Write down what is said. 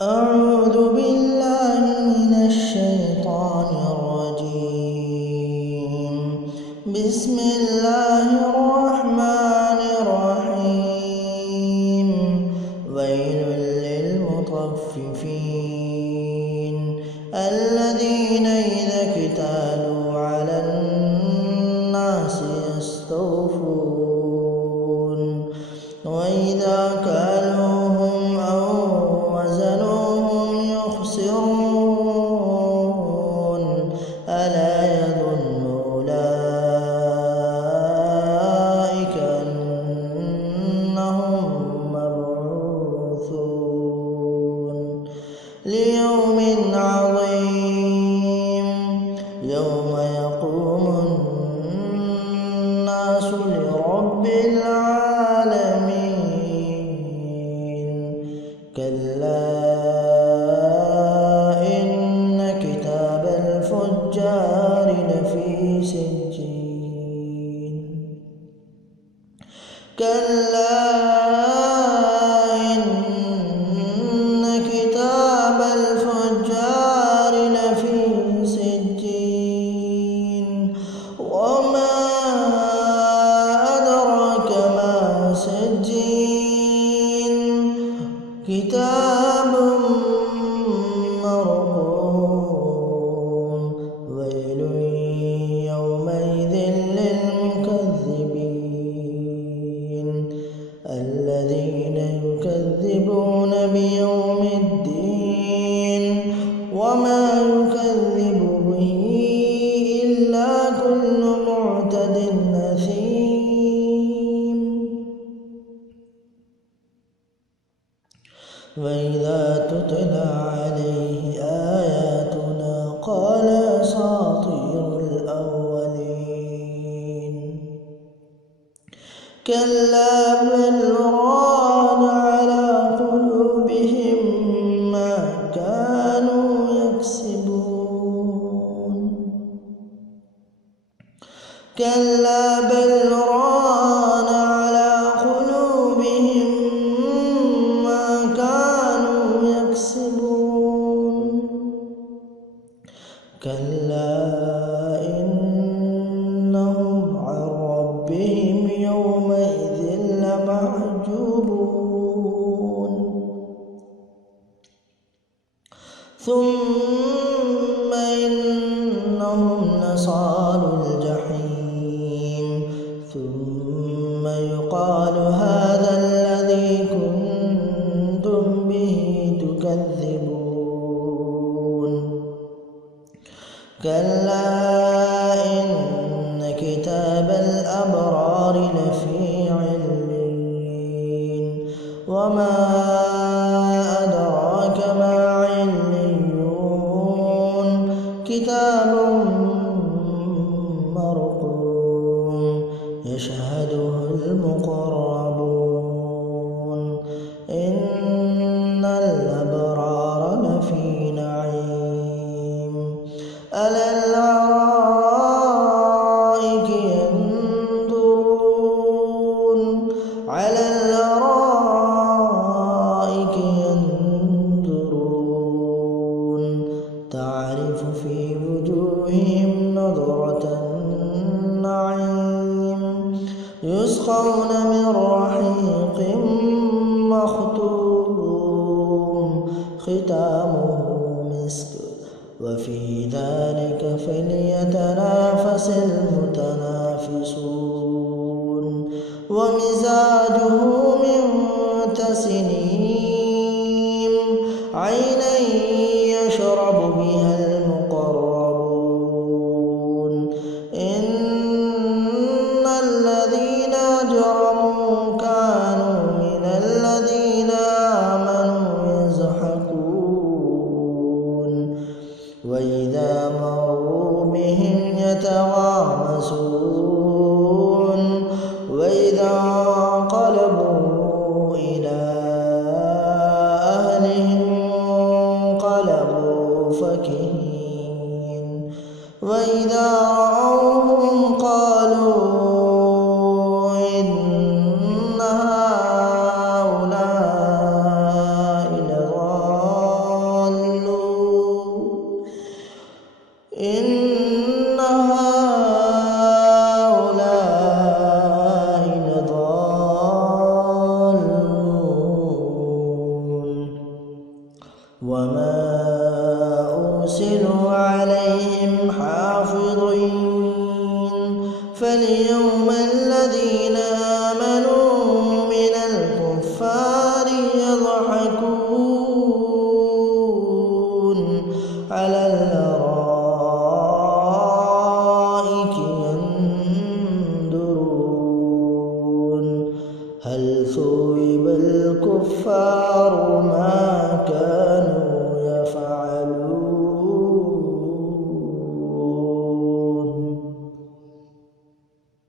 أعوذ بالله من الشيطان الرجيم. بسم الله الرحمن الرحيم. ويل للمطففين الذين إذا اكتالوا على الناس يستوفون وإذا كالوهم أو وزنوهم يخسرون ألا يظن أولئك أنهم مبعوثون ليوم عظيم يوم يقوم الناس لرب العالمين. كلا إن كتاب الفجار لفي سجين. كلا إن كتاب الفجار لفي سجين. وما أدراك ما سجين. كتاب مرقوم. ويل يومئذ للمكذبين الذين يكذبون بيوم الدين وما يكذب به إلا كل معتد أثيم. وإذا تتلى عليه آياتنا قال أساطير الأولين. كلا بل ران على قلوبهم ما كانوا يكسبون. كلا بل ران على قلوبهم ما كانوا يكسبون. كلا إنهم عن ربهم يومئذ لمحجوبون. ثم إنهم لصالوا الجحيم. ثم يقال هذا الذي كنتم به تكذبون. كلا إن كتاب الأبرار لفي عليين. وما أدراك ما عليون. كتاب مرقوم يشهده المقربون. إن الأبرار لفي نعيم على الأرائك ينظرون. على الأرائك ينظرون تعرف في وجوههم نضرة النعيم. يسقون من رحيق مختوم ختامه مسك وفي ذلك فليتنافس المتنافسون. ومزاجه من تسنيم عينا يشرب بها المقربون. إن الذين أجرموا كانوا من الذين آمنوا يضحكون وإذا مروا بهم يتغامزون. وإذا انقلبوا إلى أهلهم انقلبوا فكهين. وإذا رأوهم قالوا إن هؤلاء وما أرسلوا عليهم حافظين فاليوم الذين آمنوا من الكفار يضحكون على الأرائك ينظرون هل ثوب الكفار ما